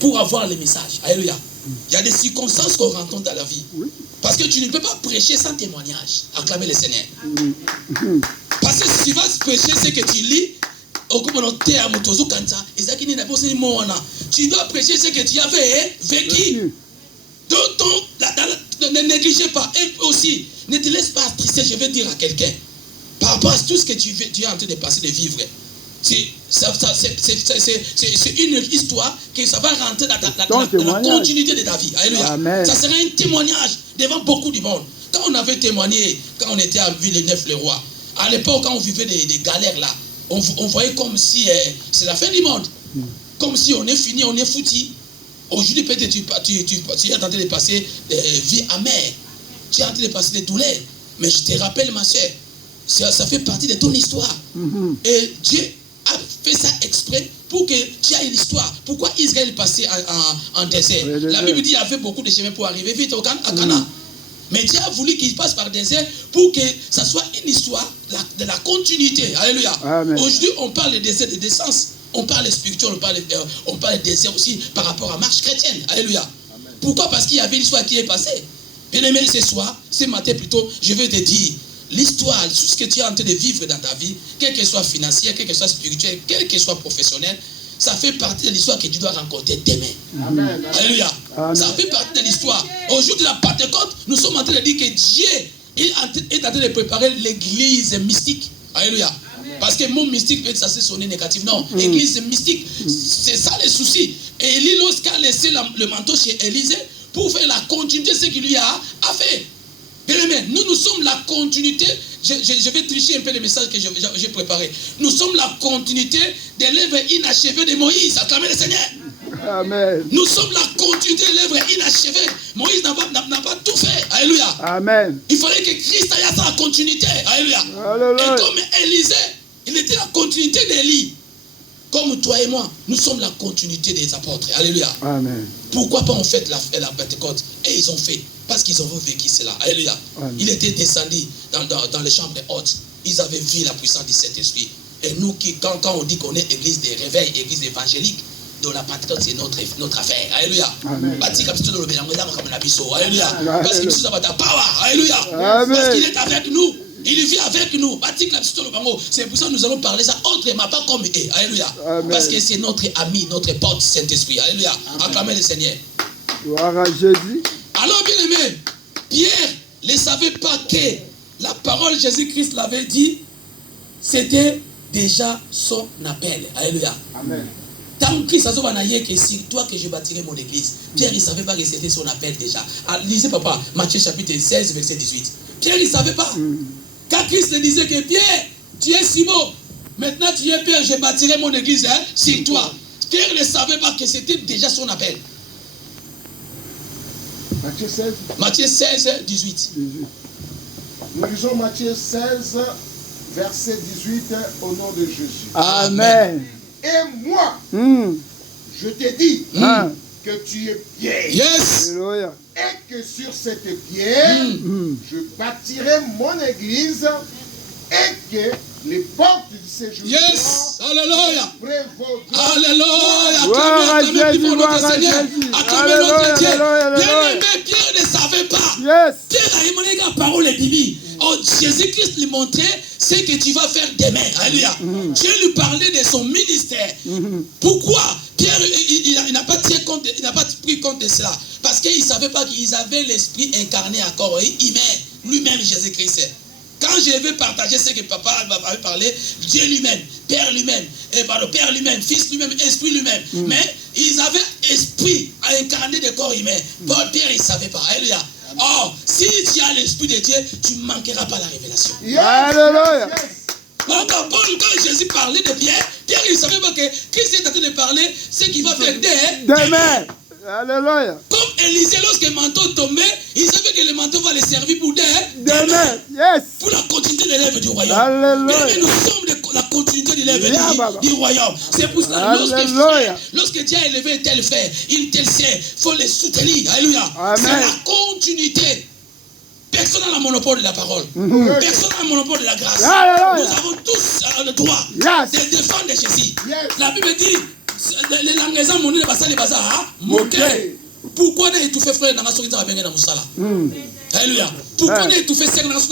pour avoir les messages. Alléluia. Il y a des circonstances qu'on rencontre dans la vie. Parce que tu ne peux pas prêcher sans témoignage. Acclamer le Seigneur. Parce que si tu vas prêcher ce que tu lis, tu dois prêcher ce que tu avais vécu. Donc, ne négligez pas. Et aussi, ne te laisse pas attrister. Je vais dire à quelqu'un, par rapport à tout ce que tu es en train de passer, de vivre, c'est une histoire que ça va rentrer dans la continuité de ta vie. Alléluia. Ça sera un témoignage devant beaucoup du monde. Quand on avait témoigné, quand on était à Villeneuve-le-Roi, à l'époque, quand on vivait des galères là, on voyait comme si c'est la fin du monde. Comme si on est fini, on est foutu. Aujourd'hui, peut-être tu es en train de passer des vies amères. Tu es en train de passer des douleurs. Mais je te rappelle, ma soeur, ça fait partie de ton histoire. Et Dieu a fait ça exprès pour que tu aies une histoire. Pourquoi Israël passait en désert? La Bible dit qu'il y avait beaucoup de chemins pour arriver vite à Canaan. Mais Dieu a voulu qu'il passe par le désert pour que ça soit une histoire de la continuité. Alléluia. Aujourd'hui, on parle de désert de décence. On parle spirituel, on parle de désert aussi par rapport à marche chrétienne. Alléluia. Amen. Pourquoi? Parce qu'il y avait une histoire qui est passée. Bien aimé, ce matin plutôt, je vais te dire, l'histoire, tout ce que tu es en train de vivre dans ta vie, quel que soit financier, quel que soit spirituel, quel que soit professionnel, ça fait partie de l'histoire que tu dois rencontrer demain. Amen. Alléluia. Amen. Ça fait partie de l'histoire. Au jour de la Pentecôte, nous sommes en train de dire que Dieu est en train de préparer l'église mystique. Alléluia. Parce que mon mystique peut être censé sonner négatif. Non, l'église mystique, c'est ça le souci. Et Élie, lorsqu'il a laissé le manteau chez Élisée pour faire la continuité de ce qu'il lui a fait. Bien aimé, nous sommes la continuité. Je vais tricher un peu le message que j'ai préparé. Nous sommes la continuité de l'œuvre inachevée de Moïse. Acclamez le Seigneur. Amen. Nous sommes la continuité de l'œuvre inachevée. Moïse n'a pas tout fait. Alléluia. Amen. Il fallait que Christ aille à la continuité. Alléluia. Alléluia. Et comme Élisée, il était la continuité d'Élie. Comme toi et moi, nous sommes la continuité des apôtres. Alléluia. Amen. Pourquoi pas on fête la Pentecôte? Et ils ont fait. Parce qu'ils ont vécu cela. Alléluia. Amen. Il était descendu dans les chambres hautes. Ils avaient vu la puissance du Saint-Esprit. Et nous, quand on dit qu'on est église des réveils, église évangélique, donc la Pentecôte, c'est notre affaire. Alléluia. Alléluia. Parce qu'il est avec nous. Il vit avec nous. C'est pour ça que nous allons parler ça autrement, pas comme eux. Alléluia. Amen. Parce que c'est notre ami, notre porte Saint-Esprit. Alléluia. Acclamez le Seigneur. Gloire à Jésus. Alors, bien aimé, Pierre ne savait pas que la parole Jésus-Christ l'avait dit, c'était déjà son appel. Alléluia. Amen. Tant Christ a dit que c'est toi que je bâtirai mon église. Pierre, il ne savait pas que c'était son appel déjà. Lisez, papa, Matthieu chapitre 16, verset 18. Pierre, il ne savait pas. Quand Christ lui disait que Pierre, tu es Simon, maintenant tu es Pierre, je bâtirai mon église sur toi. Pierre ne savait pas que c'était déjà son appel. Matthieu 16. Matthieu 16, 18. Nous lisons Matthieu 16, verset 18, au nom de Jésus. Amen. Et moi, je te dis que tu es pierre. Yes. Et que sur cette pierre, je bâtirai mon église et que les portes du séjour. Yes. Alléluia. Prévaudront. Alléluia. Acclamez notre Seigneur. Acclamez notre Dieu. Bien-aimé, Pierre ne savait pas. Yes. Pierre a demandé la parole de Bible. Oh, Jésus-Christ lui montrait ce que tu vas faire demain. Alléluia. Dieu lui parlait de son ministère. Pourquoi Pierre il n'a pas pris compte de cela? Parce qu'il ne savait pas qu'ils avaient l'esprit incarné à corps humain. Lui-même, Jésus-Christ. Quand je vais partager ce que papa avait parlé, Dieu lui-même, Père lui-même, Père lui-même, Fils lui-même, Esprit lui-même. Mais ils avaient esprit à incarner des corps humains. Paul, Pierre, il ne savait pas. Alléluia. Or, si tu as l'esprit de Dieu, tu ne manqueras pas la révélation. Alléluia. Quand Jésus parlait de Pierre, Pierre, il ne savait pas que Christ est en train de parler ce qu'il va faire demain. Alléluia. Comme Élisée, lorsque le manteau tombait, il savait que le manteau va le servir pour demain. Yes. Pour la continuité de l'œuvre du royaume. Alléluia. Mais nous sommes la continuité de l'œuvre du royaume. C'est pour ça que lorsque Dieu a élevé un tel frère, une telle sœur, il faut les soutenir. Alléluia. C'est la continuité. Personne n'a le monopole de la parole. Personne n'a le monopole de la grâce. Nous avons tous le droit de défendre Jésus. La Bible dit, les langues mon ne basali baza moqué. Pourquoi ne étouffer frère dans la soirée dans la musala? Alléluia. Pourquoi ne étouffer frère dans